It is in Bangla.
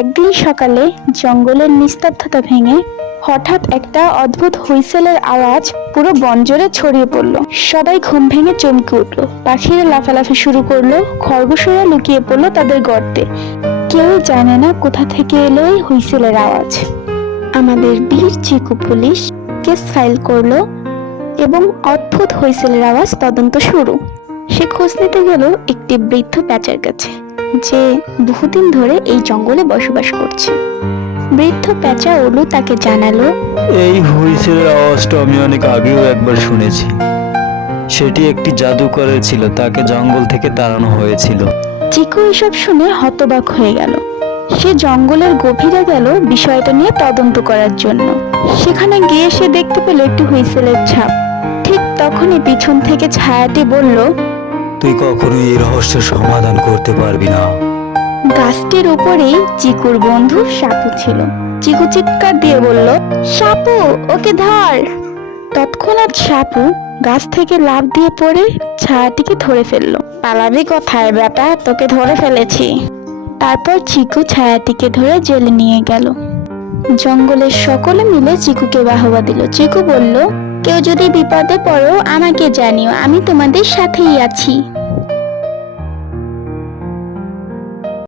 একদিন সকালে জঙ্গলের নিস্তব্ধতা ভেঙে হঠাৎ একটা অদ্ভুত হুইসেলের আওয়াজ পুরো বন জুড়ে ছড়িয়ে পড়লো। সবাই ঘুম ভেঙে চমকে উঠলো। পাখিরা লাফালাফি শুরু করলো, খরগোশেরা লুকিয়ে পড়লো তাদের গর্তে। কেউ জানে না কোথা থেকে এলো এই হুইসেলের আওয়াজ। আমাদের বীর চিকু পুলিশ কেস ফাইল করলো এবং অদ্ভুত হুইসেলের আওয়াজ তদন্ত শুরু। সে খোঁজ নিতে গেল একটি বৃদ্ধ প্যাঁচার কাছে, যে বহুদিন ধরে এই জঙ্গলে বসবাস করছে। বৃদ্ধ প্যাঁচা ওলু তাকে জানালো, এই হুইসেলের আওয়াজটা আমি অনেক আগেও একবার শুনেছি। সেটি একটি জাদুকরের ছিল, তাকে জঙ্গল থেকে তাড়ানো হয়েছিল। চিকু এসব শুনে হতবাক হয়ে গেল। সে জঙ্গলের গভীরে গেল বিষয়টা নিয়ে তদন্ত করার জন্য। সেখানে গিয়ে সে দেখতে পেল একটি হুইসেলের ছাপ। ঠিক তখনই পিছন থেকে ছায়াটি বলল, তুই কখনোই এই রহস্যের সমাধান করতে পারবি না। গাছটির উপরেই চিকুর বন্ধু সাপু ছিল। চিকু চিৎকার দিয়ে বলল, সাপু, ওকে ধর। তৎক্ষণাৎ সাপু গাছ থেকে লাফ দিয়ে পড়ে ছায়াটিকে ধরে ফেললো। পালাবি কোথায় বেটা, তোকে ধরে ফেলেছি। তারপর চিকু ছায়াটিকে ধরে জেলে নিয়ে গেল। জঙ্গলের সকলে মিলে চিকুকে বাহবা দিল। চিকু বলল, কেউ যদি বিপদে পড়ো আমাকে জানিও, আমি তোমাদের সাথেই আছি।